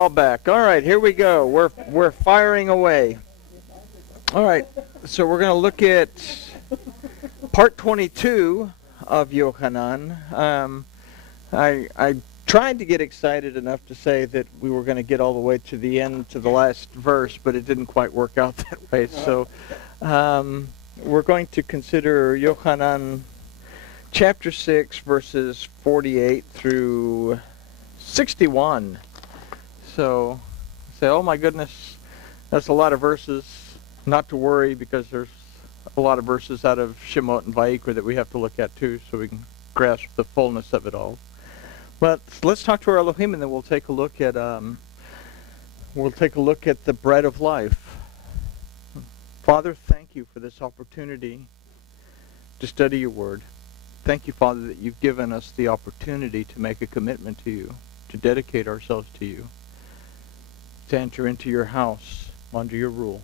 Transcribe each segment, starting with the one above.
All back. All right, here we go. We're firing away. All right, so we're going to look at part 22 of Yochanan. I tried to get excited enough to say that we were going to get all the way to the end, to the last verse, but it didn't quite work out that way. So we're going to consider Yochanan chapter 6, verses 48 through 61. So, say, oh my goodness, that's a lot of verses. Not to worry, because there's a lot of verses out of Shemot and Vayikra that we have to look at too, so we can grasp the fullness of it all. But let's talk to our Elohim, and then we'll take a look at the bread of life. Father, thank you for this opportunity to study your word. Thank you, Father, that you've given us the opportunity to make a commitment to you, to dedicate ourselves to you, to enter into your house under your rule.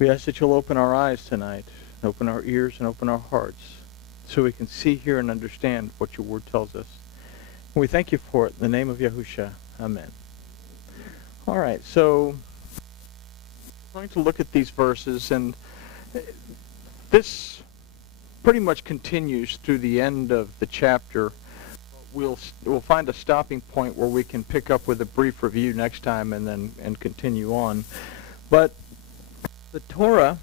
We ask that you'll open our eyes tonight, and open our ears and open our hearts, so we can see, hear, and understand what your word tells us. And we thank you for it in the name of Yahusha. Amen. All right, so we're going to look at these verses, and this pretty much continues through the end of the chapter. We'll find a stopping point where we can pick up with a brief review next time and continue on. But the Torah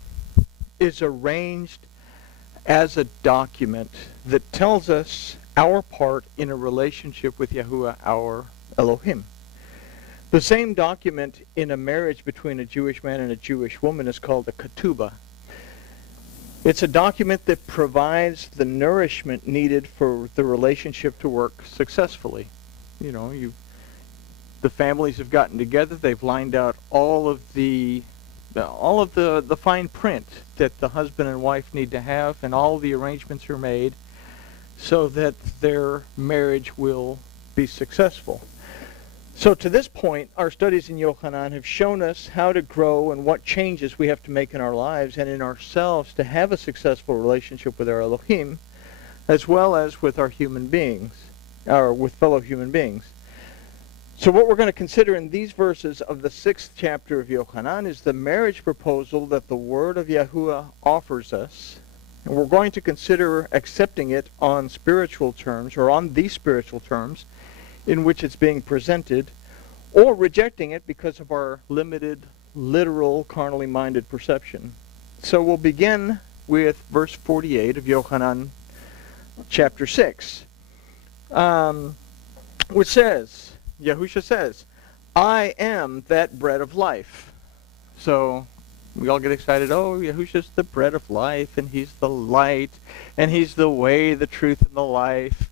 is arranged as a document that tells us our part in a relationship with Yahuwah, our Elohim. The same document in a marriage between a Jewish man and a Jewish woman is called a ketubah. It's a document that provides the nourishment needed for the relationship to work successfully. You know, the families have gotten together. They've lined out all of the fine print that the husband and wife need to have, and all the arrangements are made so that their marriage will be successful. So to this point, our studies in Yochanan have shown us how to grow and what changes we have to make in our lives and in ourselves to have a successful relationship with our Elohim, as well as with our human beings, or with fellow human beings. So what we're going to consider in these verses of the 6th chapter of Yochanan is the marriage proposal that the Word of Yahuwah offers us. And we're going to consider accepting it on spiritual terms, or on these spiritual terms, in which it's being presented, or rejecting it because of our limited, literal, carnally minded perception. So we'll begin with verse 48 of Yochanan chapter 6, which says, Yahusha says, I am that bread of life. So we all get excited, oh, Yahusha's the bread of life, and he's the light, and he's the way, the truth, and the life.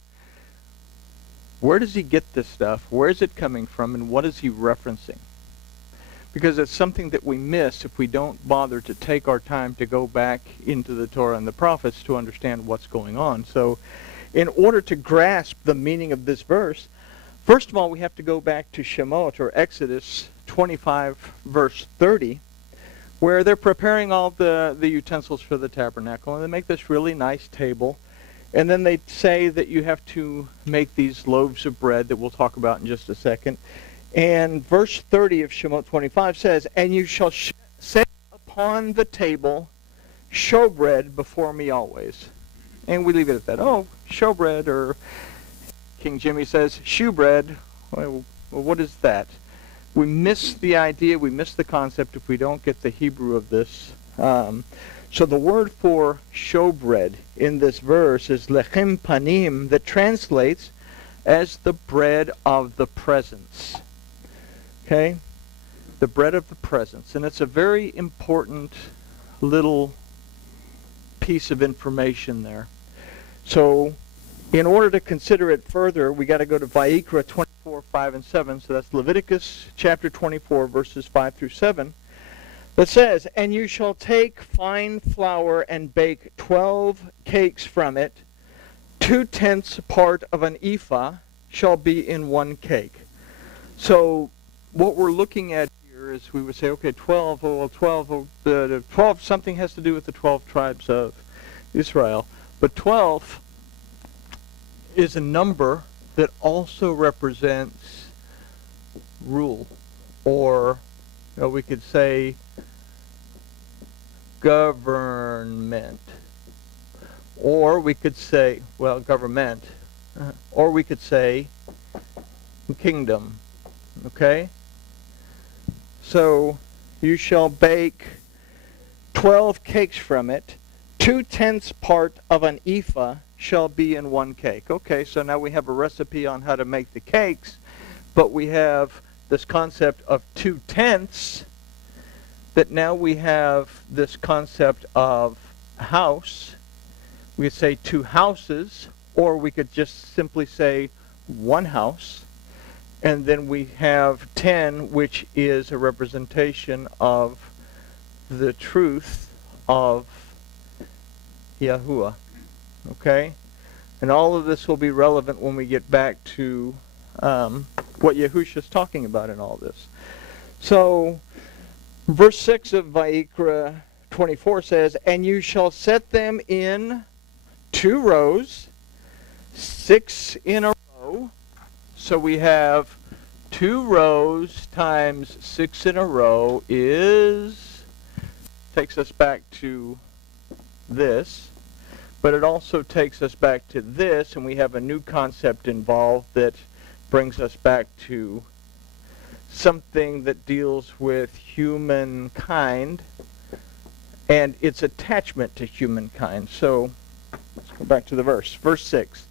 Where does he get this stuff? Where is it coming from? And what is he referencing? Because it's something that we miss if we don't bother to take our time to go back into the Torah and the prophets to understand what's going on. So in order to grasp the meaning of this verse, first of all, we have to go back to Shemot, or Exodus 25, verse 30, where they're preparing all the utensils for the tabernacle, and they make this really nice table. And then they say that you have to make these loaves of bread that we'll talk about in just a second. And verse 30 of Shemot 25 says, and you shall set upon the table showbread before me always. And we leave it at that. Oh, showbread, or King Jimmy says shewbread. Well, what is that? We miss the idea, we miss the concept if we don't get the Hebrew of this. So the word for showbread in this verse is lechem panim, that translates as the bread of the presence. Okay? The bread of the presence. And it's a very important little piece of information there. So in order to consider it further, we got to go to Vayikra 24, 5, and 7. So that's Leviticus chapter 24, verses 5 through 7. That says, and you shall take fine flour and bake 12 cakes from it. 2/10 part of an ephah shall be in one cake. So what we're looking at here is we would say, okay, 12, well, 12, something has to do with the 12 tribes of Israel. But 12 is a number that also represents rule, or we could say government, or we could say, well, government, or we could say kingdom. Okay? So you shall bake 12 cakes from it. 2/10 part of an ephah shall be in one cake. Okay, so now we have a recipe on how to make the cakes, but we have this concept of 2/10, that now we have this concept of house. We could say 2 houses, or we could just simply say 1 house. And then we have 10, which is a representation of the truth of Yahuwah. Okay? And all of this will be relevant when we get back to what Yahusha's talking about in all this. So, verse 6 of Vayikra 24 says, "And you shall set them in 2 rows, 6 in a row." So we have 2 rows times 6 in a row takes us back to this, but it also takes us back to this, and we have a new concept involved that brings us back to something that deals with humankind and its attachment to humankind. So let's go back to the verse. Verse 6.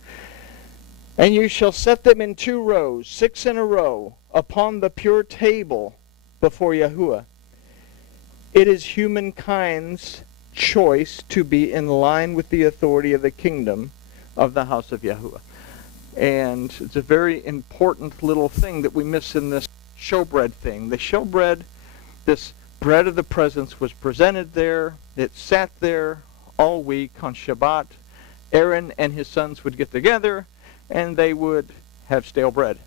"And you shall set them in 2 rows, 6 in a row, upon the pure table before Yahuwah. It is humankind's choice to be in line with the authority of the kingdom of the house of Yahuwah." And it's a very important little thing that we miss in this showbread thing. The showbread, this bread of the presence, was presented there. It sat there all week on Shabbat. Aaron and his sons would get together, and they would have stale bread.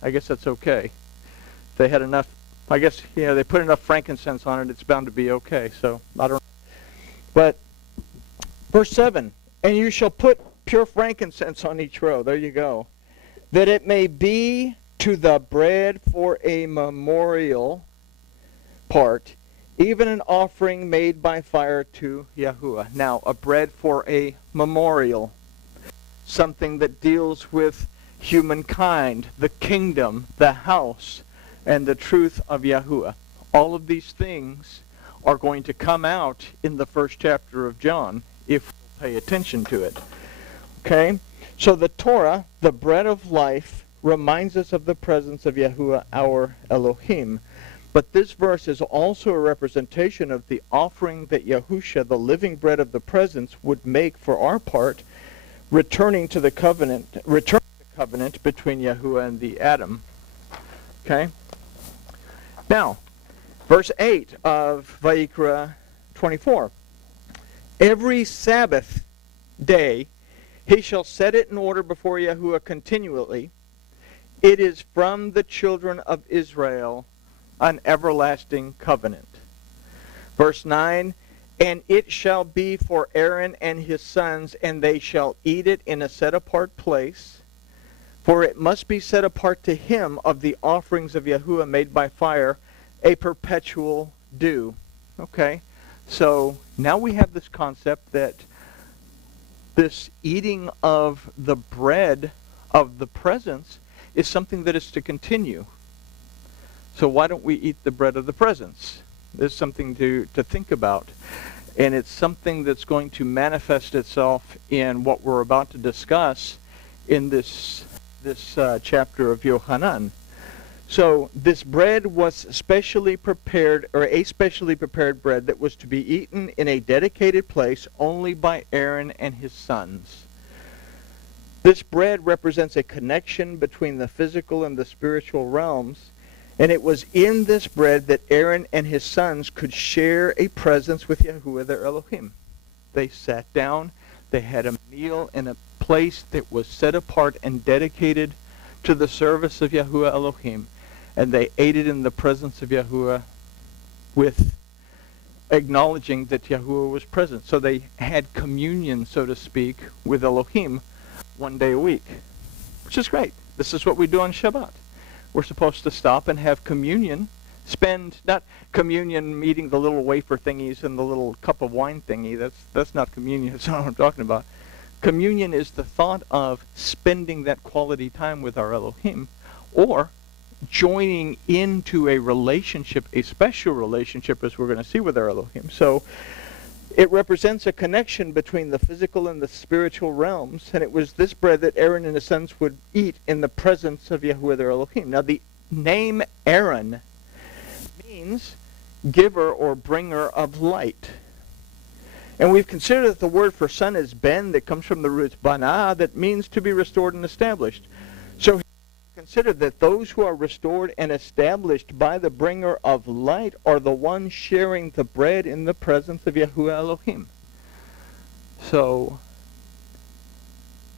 I guess that's okay. They had enough, I guess, they put enough frankincense on it, it's bound to be okay. So, I don't know. But, verse 7, "And you shall put pure frankincense on each row," there you go, "that it may be to the bread for a memorial part, even an offering made by fire to Yahuwah." Now, a bread for a memorial, something that deals with humankind, the kingdom, the house, and the truth of Yahuwah. All of these things are going to come out in the first chapter of John if we pay attention to it. Okay? So the Torah, the bread of life, reminds us of the presence of Yahuwah, our Elohim. But this verse is also a representation of the offering that Yahusha, the living bread of the presence, would make for our part, returning the covenant between Yahuwah and the Adam. Okay? Now, verse 8 of Vayikra 24. "Every Sabbath day he shall set it in order before Yahuwah continually. It is from the children of Israel an everlasting covenant." Verse 9, "And it shall be for Aaron and his sons, and they shall eat it in a set-apart place. For it must be set apart to him of the offerings of Yahuwah made by fire, a perpetual dew." Okay, so now we have this concept that this eating of the bread of the presence is something that is to continue. So why don't we eat the bread of the presence? There's something to think about. And it's something that's going to manifest itself in what we're about to discuss in this chapter of Yochanan. So this bread was specially prepared, or a specially prepared bread that was to be eaten in a dedicated place only by Aaron and his sons. This bread represents a connection between the physical and the spiritual realms, and it was in this bread that Aaron and his sons could share a presence with Yahuwah their Elohim. They sat down, they had a meal in a place that was set apart and dedicated to the service of Yahuwah Elohim, and they ate it in the presence of Yahuwah with acknowledging that Yahuwah was present. So they had communion, so to speak, with Elohim one day a week, which is great. This is what we do on Shabbat. we're supposed to stop and have communion. Spend, not communion eating the little wafer thingies and the little cup of wine thingy. That's not communion. That's not what I'm talking about. Communion is the thought of spending that quality time with our Elohim, or joining into a relationship, a special relationship, as we're going to see with our Elohim. So it represents a connection between the physical and the spiritual realms, and it was this bread that Aaron and his sons would eat in the presence of Yahuwah their Elohim. Now the name Aaron means giver or bringer of light. And we've considered that the word for son is ben, that comes from the root bana, that means to be restored and established. So consider that those who are restored and established by the bringer of light are the ones sharing the bread in the presence of Yahuwah Elohim. So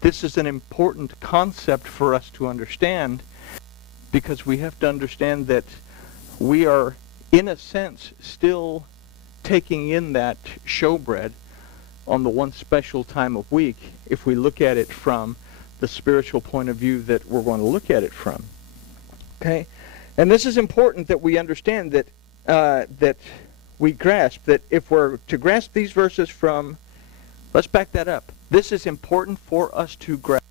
this is an important concept for us to understand, because we have to understand that we are, in a sense, still taking in that showbread on the one special time of week, if we look at it from the spiritual point of view that we're going to look at it from. Okay? And this is important that we understand, that that we grasp, that if we're to grasp these verses from, let's back that up. This is important for us to grasp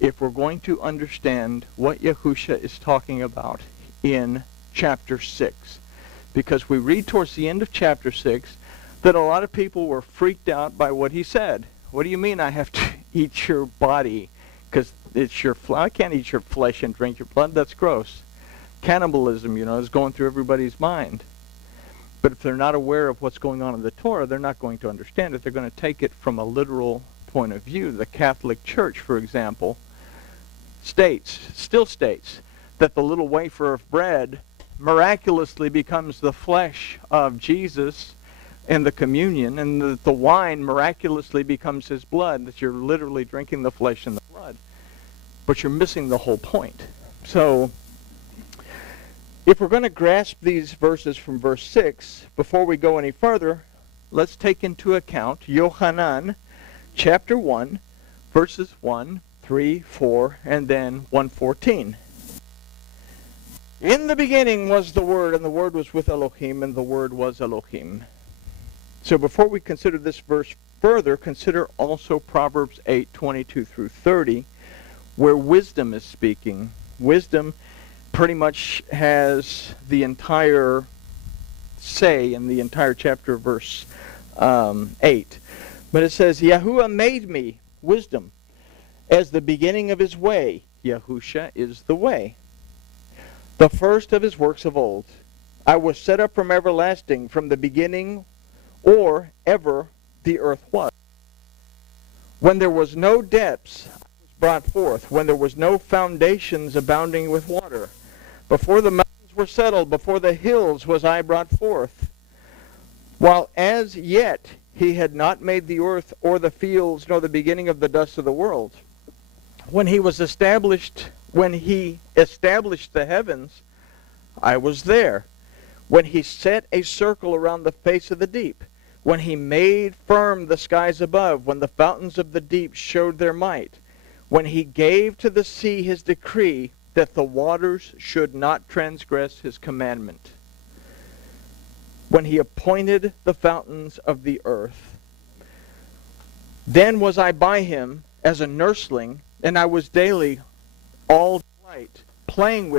if we're going to understand what Yahusha is talking about in chapter 6. Because we read towards the end of chapter 6 that a lot of people were freaked out by what he said. What do you mean I have to eat your body? Because it's your I can't eat your flesh and drink your blood. That's gross. Cannibalism, is going through everybody's mind. But if they're not aware of what's going on in the Torah, they're not going to understand it. They're going to take it from a literal point of view. The Catholic Church, for example, still states that the little wafer of bread miraculously becomes the flesh of Jesus in the communion, and the wine miraculously becomes his blood, that you're literally drinking the flesh and the blood. But you're missing the whole point. So if we're going to grasp these verses from verse 6, before we go any further, let's take into account Yochanan chapter 1, verses 1, 3, 4, and then 1:14. In the beginning was the Word, and the Word was with Elohim, and the Word was Elohim. So before we consider this verse further, consider also Proverbs 8:22 through 30, where wisdom is speaking. Wisdom pretty much has the entire say in the entire chapter of verse 8. But it says, Yahuwah made me wisdom as the beginning of his way. Yahusha is the way, the first of his works of old. I was set up from everlasting, from the beginning, or ever the earth was. When there was no depths, I was brought forth. When there was no foundations abounding with water. Before the mountains were settled, before the hills was I brought forth. While as yet he had not made the earth or the fields, nor the beginning of the dust of the world. When he established the heavens, I was there. When he set a circle around the face of the deep. When he made firm the skies above. When the fountains of the deep showed their might. When he gave to the sea his decree, that the waters should not transgress his commandment. When he appointed the fountains of the earth. Then was I by him as a nursling, and I was daily all delight, playing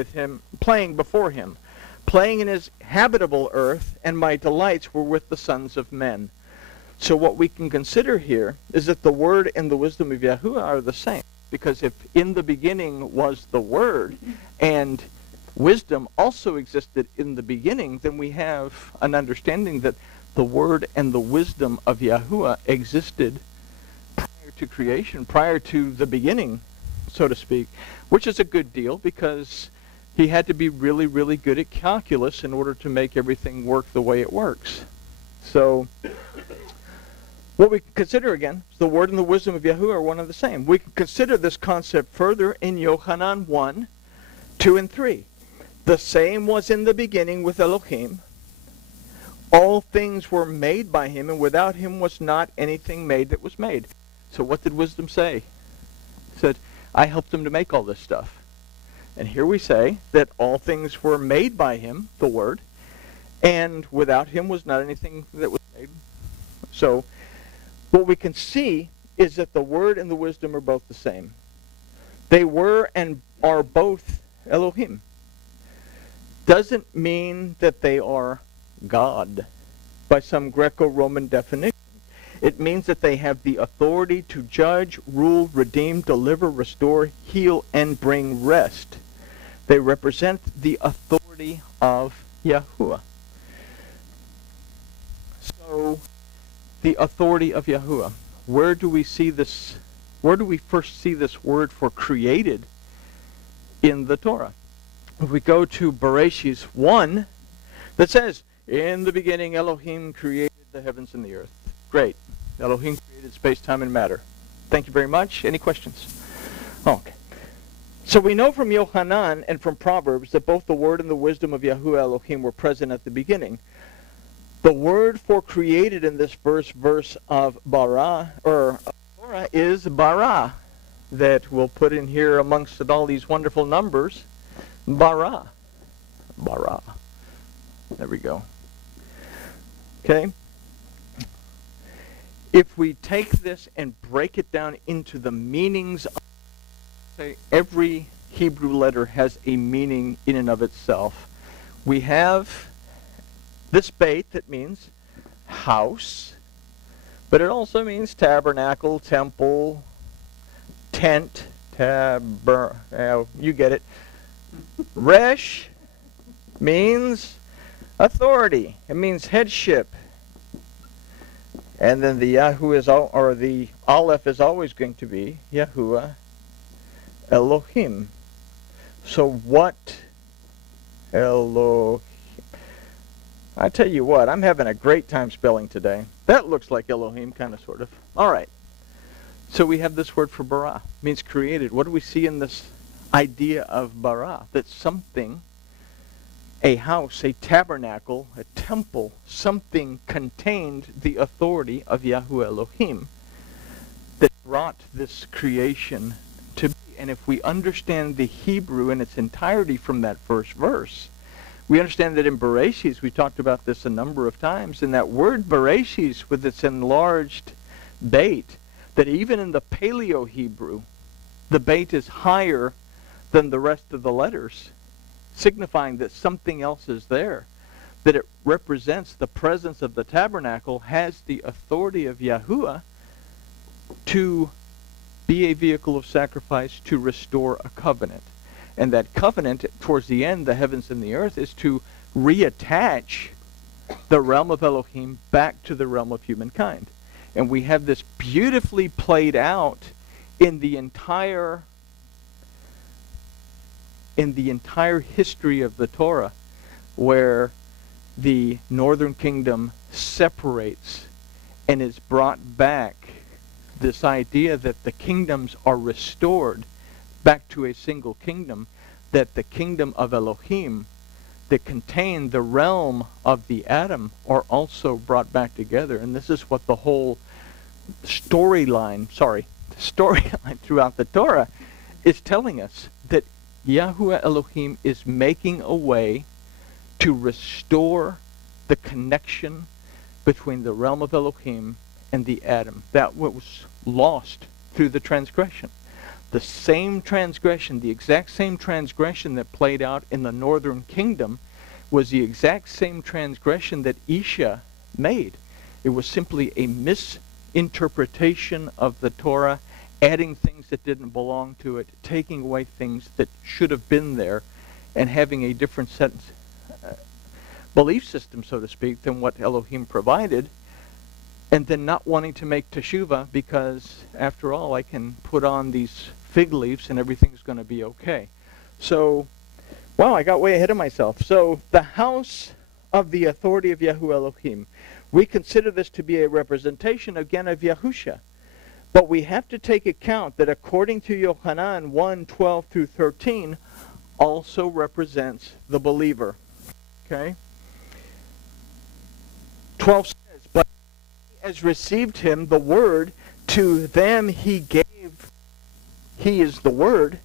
before him, playing in his habitable earth, and my delights were with the sons of men. So what we can consider here is that the word and the wisdom of Yahuwah are the same. Because if in the beginning was the Word, and wisdom also existed in the beginning, then we have an understanding that the Word and the wisdom of Yahuwah existed prior to creation, prior to the beginning, so to speak, which is a good deal, because he had to be really, really good at calculus in order to make everything work the way it works. So what we can consider again is the word and the wisdom of Yahuwah are one and the same. We can consider this concept further in Yochanan 1, 2, and 3. The same was in the beginning with Elohim. All things were made by him, and without him was not anything made that was made. So what did wisdom say? It said, I helped him to make all this stuff. And here we say that all things were made by him, the Word, and without him was not anything that was made. So what we can see is that the Word and the wisdom are both the same. They were and are both Elohim. Doesn't mean that they are God by some Greco-Roman definition. It means that they have the authority to judge, rule, redeem, deliver, restore, heal, and bring rest. They represent the authority of Yahuwah. So, the authority of Yahuwah. Where do we see this? Where do we first see this word for created in the Torah? If we go to Bereshit 1, that says, in the beginning Elohim created the heavens and the earth. Great. Elohim created space, time, and matter. Thank you very much. Any questions? Okay. So we know from Yochanan and from Proverbs that both the word and the wisdom of Yahuwah Elohim were present at the beginning. The word for created in this verse of bara, or Torah, is bara, that we'll put in here amongst all these wonderful numbers. Bara. Bara. There we go. Okay? If we take this and break it down into the meanings, every Hebrew letter has a meaning in and of itself. We have this beit that means house, but it also means tabernacle, temple, tent, you get it. Resh means authority. It means headship. And then the the Aleph is always going to be Yahuwah Elohim. So what Elohim? I tell you what, I'm having a great time spelling today. That looks like Elohim, kind of, sort of. All right. So we have this word for bara. It means created. What do we see in this idea of bara? That something, a house, a tabernacle, a temple, something contained the authority of Yahuwah Elohim that brought this creation to be. And if we understand the Hebrew in its entirety from that first verse, we understand that in Bereshit, we talked about this a number of times, and that word Bereshit with its enlarged beit, that even in the Paleo-Hebrew, the beit is higher than the rest of the letters, signifying that something else is there, that it represents the presence of the tabernacle, has the authority of Yahuwah to be a vehicle of sacrifice, to restore a covenant. And that covenant, towards the end, the heavens and the earth, is to reattach the realm of Elohim back to the realm of humankind. And we have this beautifully played out in the entire history of the Torah, where the northern kingdom separates and is brought back. This idea that the kingdoms are restored back to a single kingdom, that the kingdom of Elohim that contain the realm of the Adam are also brought back together. And this is what the whole storyline throughout the Torah is telling us, that Yahuwah Elohim is making a way to restore the connection between the realm of Elohim and the Adam, that was lost through the transgression. The same transgression, the exact same transgression that played out in the northern kingdom, was the exact same transgression that Isha made. It was simply a misinterpretation of the Torah, adding things that didn't belong to it, taking away things that should have been there, and having a different belief system, so to speak, than what Elohim provided, and then not wanting to make teshuvah because, after all, I can put on these fig leaves and everything's going to be okay. So, wow, I got way ahead of myself. So, the house of the authority of Yahuwah Elohim. We consider this to be a representation, again, of Yahusha. But we have to take account that according to Yochanan 1:12 through 13, also represents the believer. Okay? 12 says, but he has received him, the word, to them he gave, he is the word,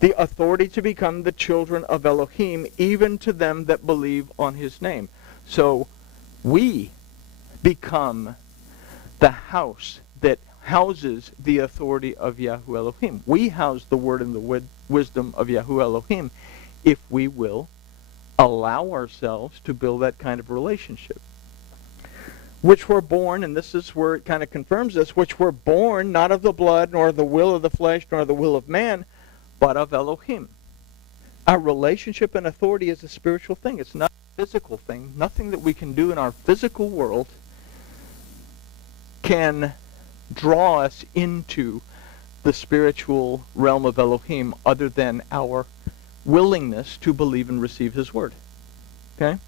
the authority to become the children of Elohim, even to them that believe on his name. So we become the house that houses the authority of Yahuwah Elohim. We house the word and the wisdom of Yahuwah Elohim if we will allow ourselves to build that kind of relationship. Which were born, and this is where it kind of confirms this, which were born not of the blood, nor the will of the flesh, nor the will of man, but of Elohim. Our relationship and authority is a spiritual thing. It's not a physical thing. Nothing that we can do in our physical world can draw us into the spiritual realm of Elohim other than our willingness to believe and receive his word. Okay?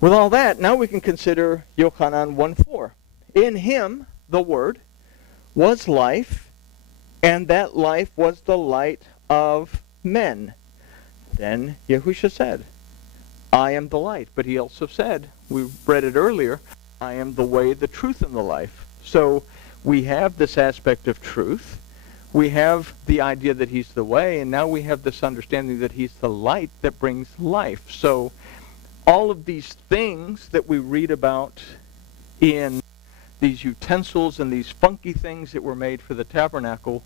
With all that, now we can consider Yochanan 1:4. In him, the word, was life, and that life was the light of men. Then Yahusha said, I am the light. But he also said, we read it earlier, I am the way, the truth, and the life. So we have this aspect of truth. We have the idea that he's the way, and now we have this understanding that he's the light that brings life. So all of these things that we read about in these utensils and these funky things that were made for the tabernacle,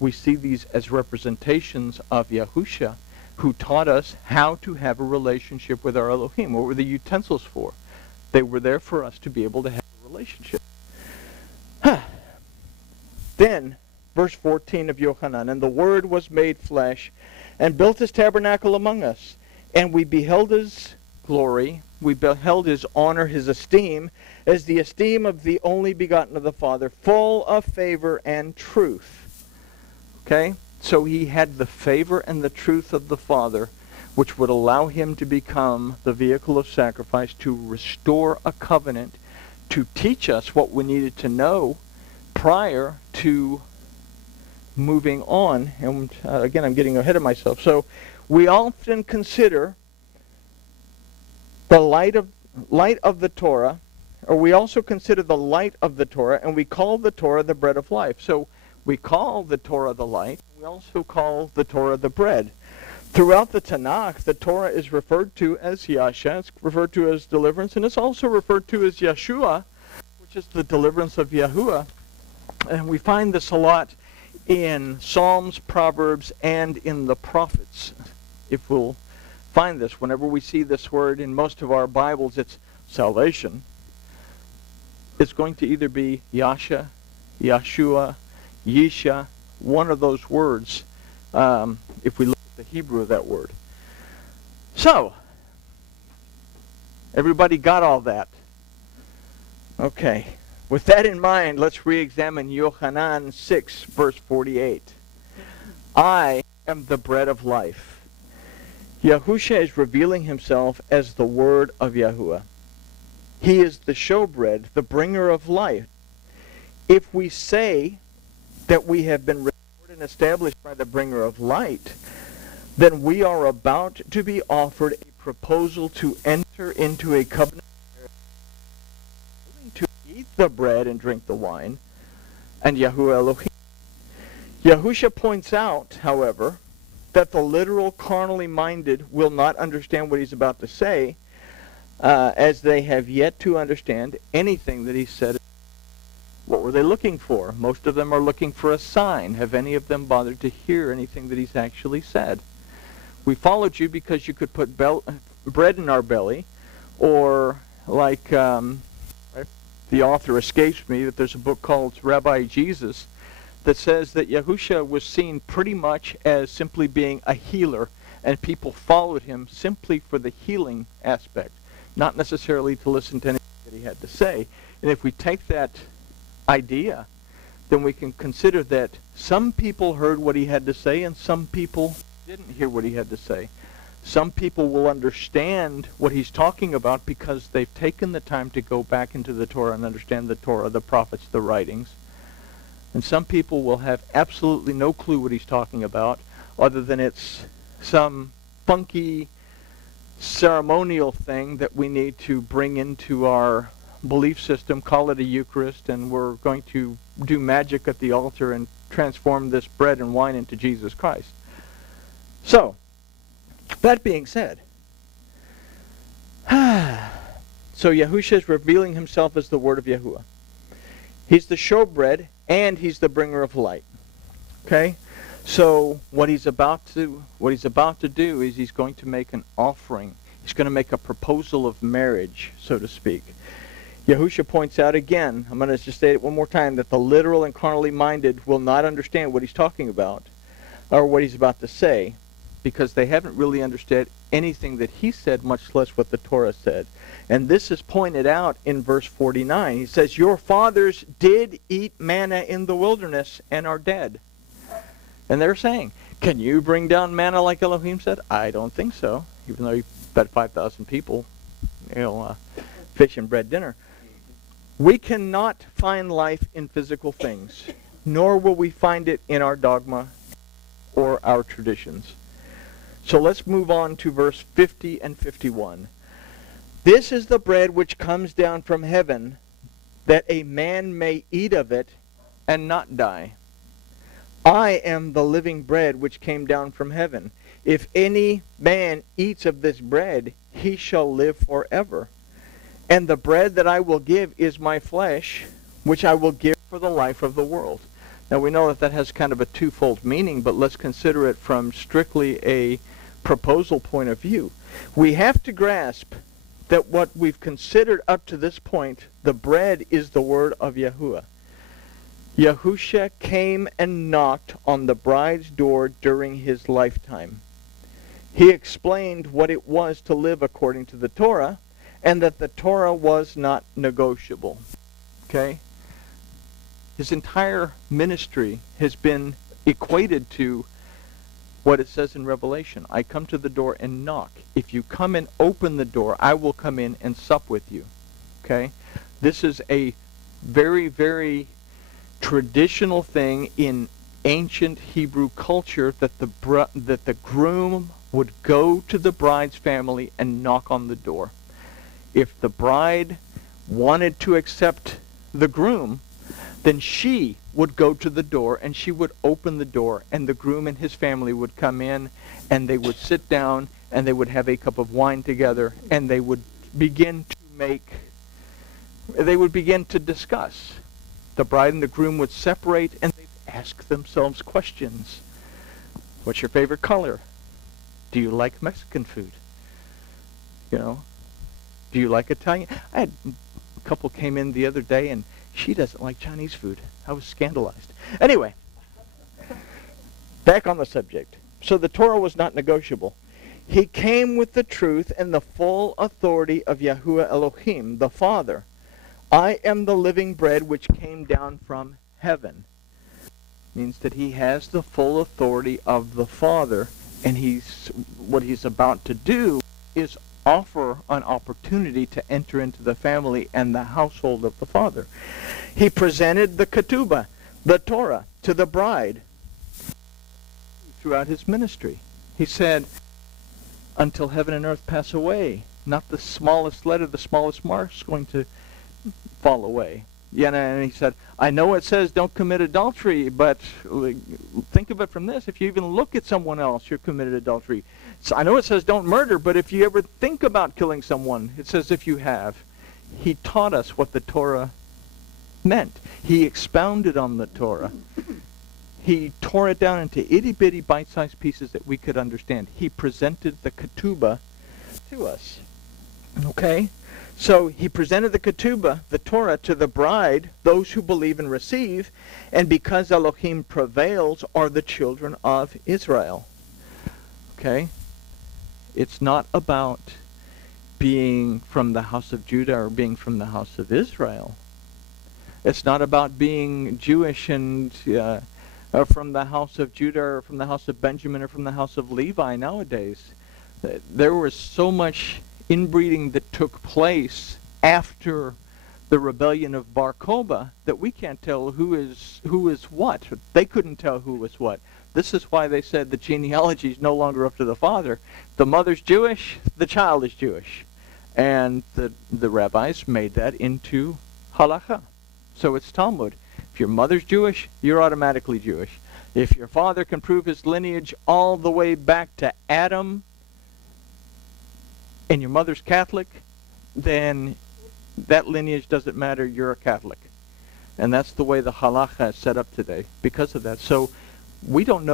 we see these as representations of Yahusha, who taught us how to have a relationship with our Elohim. What were the utensils for? They were there for us to be able to have a relationship. Then, verse 14 of Yochanan, and the Word was made flesh, and built his tabernacle among us, and we beheld his glory, we beheld his honor, his esteem, as the esteem of the only begotten of the Father, full of favor and truth. Okay? So he had the favor and the truth of the Father, which would allow him to become the vehicle of sacrifice, to restore a covenant, to teach us what we needed to know prior to moving on. And again, I'm getting ahead of myself. So we often consider the light of the Torah, or we also consider the light of the Torah, and we call the Torah the bread of life. So we call the Torah the light. We also call the Torah the bread. Throughout the Tanakh, the Torah is referred to as Yasha, it's referred to as deliverance, and it's also referred to as Yeshua, which is the deliverance of Yahuwah. And we find this a lot in Psalms, Proverbs, and in the prophets. If we'll find this, whenever we see this word in most of our Bibles, it's salvation. It's going to either be Yasha, Yeshua, Yesha, one of those words, if we look at the Hebrew of that word. So, everybody got all that? Okay. With that in mind, let's re-examine Yochanan 6, verse 48. I am the bread of life. Yahusha is revealing himself as the word of Yahuwah. He is the showbread, the bringer of life. If we say that we have been restored and established by the bringer of light, then we are about to be offered a proposal to enter into a covenant to eat the bread and drink the wine, and Yahuwah Elohim. Yahusha points out, however, that the literal carnally minded will not understand what he's about to say, as they have yet to understand anything that he said. What were they looking for? Most of them are looking for a sign. Have any of them bothered to hear anything that he's actually said? We followed you because you could put bread in our belly, or like the author escapes me, that there's a book called Rabbi Jesus that says that Yahusha was seen pretty much as simply being a healer, and people followed him simply for the healing aspect, not necessarily to listen to anything that he had to say. And if we take that idea, then we can consider that some people heard what he had to say and some people didn't hear what he had to say. Some people will understand what he's talking about because they've taken the time to go back into the Torah and understand the Torah, the prophets, the writings. And some people will have absolutely no clue what he's talking about, other than it's some funky ceremonial thing that we need to bring into our belief system, call it a Eucharist, and we're going to do magic at the altar and transform this bread and wine into Jesus Christ. So, that being said, so Yahusha is revealing himself as the Word of Yahuwah. He's the showbread, and he's the bringer of light. Okay? So what he's about to do is he's going to make an offering. He's going to make a proposal of marriage, so to speak. Yahusha points out again, I'm going to just say it one more time, that the literal and carnally minded will not understand what he's talking about or what he's about to say, because they haven't really understood anything that he said, much less what the Torah said. And this is pointed out in verse 49. He says, your fathers did eat manna in the wilderness and are dead. And they're saying, can you bring down manna like Elohim said? I don't think so, even though you fed 5,000 people, fish and bread dinner. We cannot find life in physical things, nor will we find it in our dogma or our traditions. So let's move on to verse 50 and 51. This is the bread which comes down from heaven, that a man may eat of it and not die. I am the living bread which came down from heaven. If any man eats of this bread, he shall live forever. And the bread that I will give is my flesh, which I will give for the life of the world. Now we know that that has kind of a twofold meaning, but let's consider it from strictly a proposal point of view. We have to grasp that what we've considered up to this point, the bread is the word of Yahuwah. Yahusha came and knocked on the bride's door during his lifetime. He explained what it was to live according to the Torah, and that the Torah was not negotiable. Okay? His entire ministry has been equated to what it says in Revelation. I come to the door and knock. If you come and open the door, I will come in and sup with you. Okay? This is a very, very traditional thing in ancient Hebrew culture, that the groom would go to the bride's family and knock on the door. If the bride wanted to accept the groom, then she would go to the door and she would open the door, and the groom and his family would come in, and they would sit down and they would have a cup of wine together, and they would begin to discuss. The bride and the groom would separate, and they'd ask themselves questions. What's your favorite color? Do you like Mexican food? Do you like Italian? I had a couple came in the other day, and she doesn't like Chinese food. I was scandalized. Anyway, back on the subject. So the Torah was not negotiable. He came with the truth and the full authority of Yahuwah Elohim, the Father. I am the living bread which came down from heaven. Means that he has the full authority of the Father, and what he's about to do is offer an opportunity to enter into the family and the household of the Father. He presented the ketubah, the Torah, to the bride throughout his ministry. He said, until heaven and earth pass away, not the smallest letter, the smallest mark is going to fall away. Yeah, and he said, I know it says don't commit adultery, but think of it from this. If you even look at someone else, you're committed adultery. So I know it says don't murder, but if you ever think about killing someone, it says if you have. He taught us what the Torah meant. He expounded on the Torah. He tore it down into itty-bitty bite-sized pieces that we could understand. He presented the ketubah to us. Okay? So he presented the ketubah, the Torah, to the bride, those who believe and receive, and because Elohim prevails are the children of Israel. Okay? It's not about being from the house of Judah or being from the house of Israel. It's not about being Jewish and from the house of Judah or from the house of Benjamin or from the house of Levi nowadays. There was so much inbreeding that took place after the rebellion of Bar Kokhba that we can't tell who is what. They couldn't tell who was what. This is why they said the genealogy is no longer up to the father. The mother's Jewish, the child is Jewish. And the rabbis made that into halakha. So it's Talmud. If your mother's Jewish, you're automatically Jewish. If your father can prove his lineage all the way back to Adam, and your mother's Catholic, then that lineage doesn't matter, you're a Catholic. And that's the way the halacha is set up today because of that. So we don't know